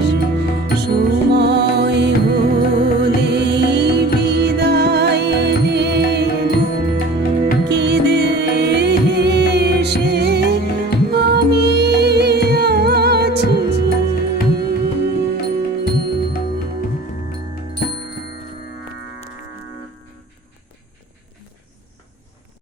You.